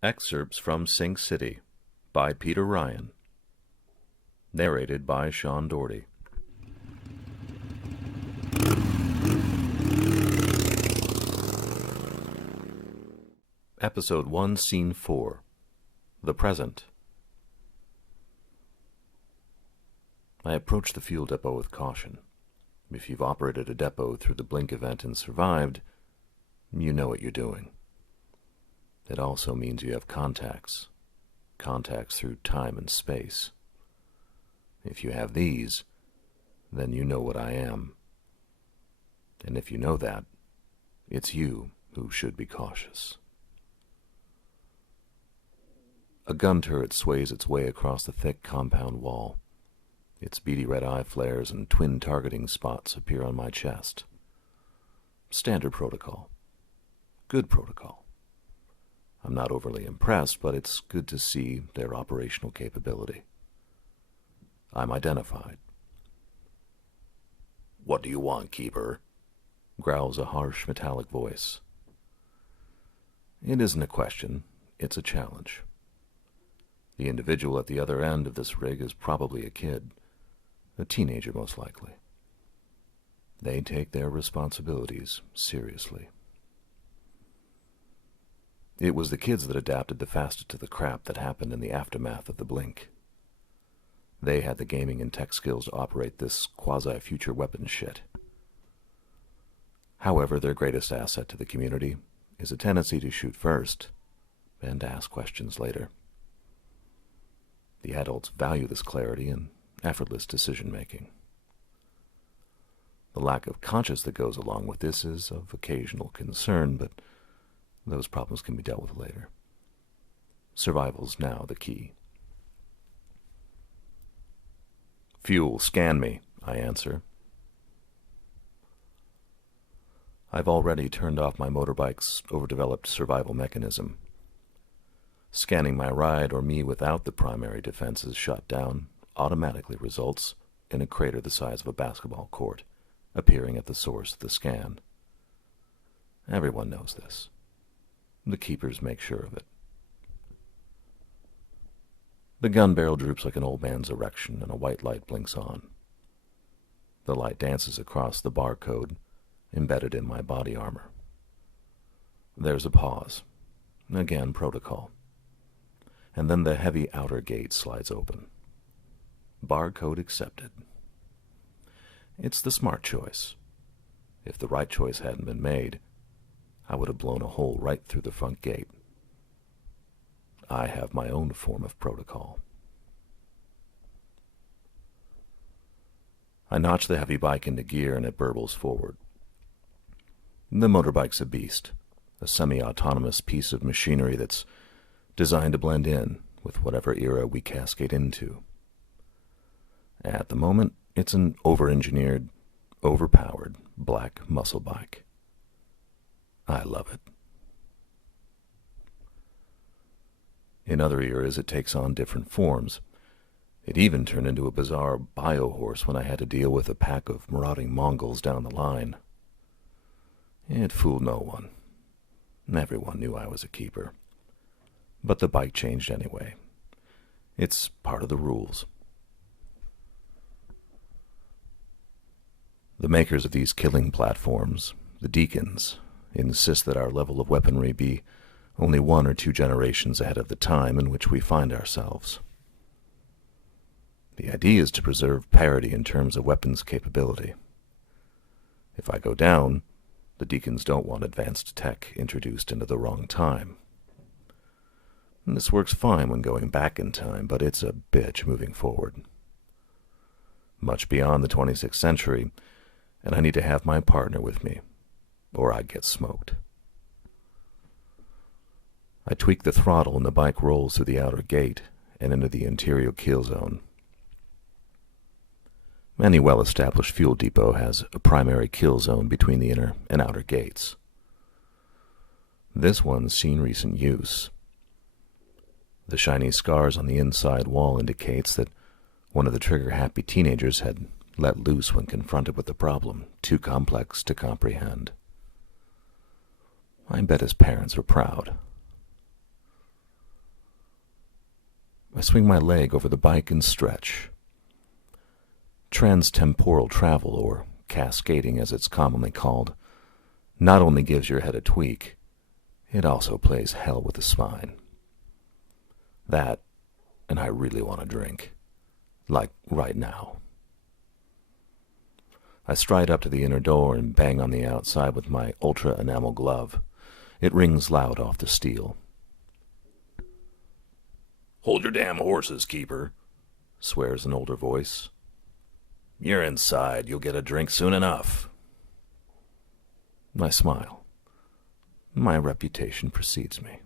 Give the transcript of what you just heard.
Excerpts from Sing City by Peter Ryan. Narrated by Sean Daugherty. Episode 1, Scene 4. The Present. I approached the fuel depot with caution. If you've operated a depot through the Blink event and survived, you know what you're doing. It also means you have contacts through time and space. If you have these, then you know what I am. And if you know that, it's you who should be cautious. A gun turret sways its way across the thick compound wall. Its beady red eye flares and twin targeting spots appear on my chest. Standard protocol. Good protocol. I'm not overly impressed, but it's good to see their operational capability. I'm identified. "What do you want, Keeper?" growls a harsh, metallic voice. It isn't a question, it's a challenge. The individual at the other end of this rig is probably a kid, a teenager most likely. They take their responsibilities seriously. It was the kids that adapted the fastest to the crap that happened in the aftermath of the Blink. They had the gaming and tech skills to operate this quasi-future weapon shit. However, their greatest asset to the community is a tendency to shoot first and ask questions later. The adults value this clarity and effortless decision-making. The lack of conscience that goes along with this is of occasional concern, but those problems can be dealt with later. Survival's now the key. "Fuel, scan me," I answer. I've already turned off my motorbike's overdeveloped survival mechanism. Scanning my ride or me without the primary defenses shut down automatically results in a crater the size of a basketball court appearing at the source of the scan. Everyone knows this. The keepers make sure of it. The gun barrel droops like an old man's erection, and a white light blinks on. The light dances across the barcode embedded in my body armor. There's a pause. Again, protocol. And then the heavy outer gate slides open. Barcode accepted. It's the smart choice. If the right choice hadn't been made, I would have blown a hole right through the front gate. I have my own form of protocol. I notch the heavy bike into gear and it burbles forward. The motorbike's a beast, a semi-autonomous piece of machinery that's designed to blend in with whatever era we cascade into. At the moment, it's an over-engineered, overpowered black muscle bike. I love it. In other eras, it takes on different forms. It even turned into a bizarre bio-horse when I had to deal with a pack of marauding Mongols down the line. It fooled no one. Everyone knew I was a keeper. But the bike changed anyway. It's part of the rules. The makers of these killing platforms, the Deacons, insist that our level of weaponry be only 1 or 2 generations ahead of the time in which we find ourselves. The idea is to preserve parity in terms of weapons capability. If I go down, the Deacons don't want advanced tech introduced into the wrong time. And this works fine when going back in time, but it's a bitch moving forward. Much beyond the 26th century, and I need to have my partner with me, or I'd get smoked. I tweak the throttle and the bike rolls through the outer gate and into the interior kill zone. Any well-established fuel depot has a primary kill zone between the inner and outer gates. This one's seen recent use. The shiny scars on the inside wall indicates that one of the trigger-happy teenagers had let loose when confronted with a problem too complex to comprehend. I bet his parents were proud. I swing my leg over the bike and stretch. Transtemporal travel, or cascading as it's commonly called, not only gives your head a tweak, it also plays hell with the spine. That, and I really want a drink. Like right now. I stride up to the inner door and bang on the outside with my ultra-enamel glove. It rings loud off the steel. "Hold your damn horses, keeper," swears an older voice. "You're inside. You'll get a drink soon enough." I smile. My reputation precedes me.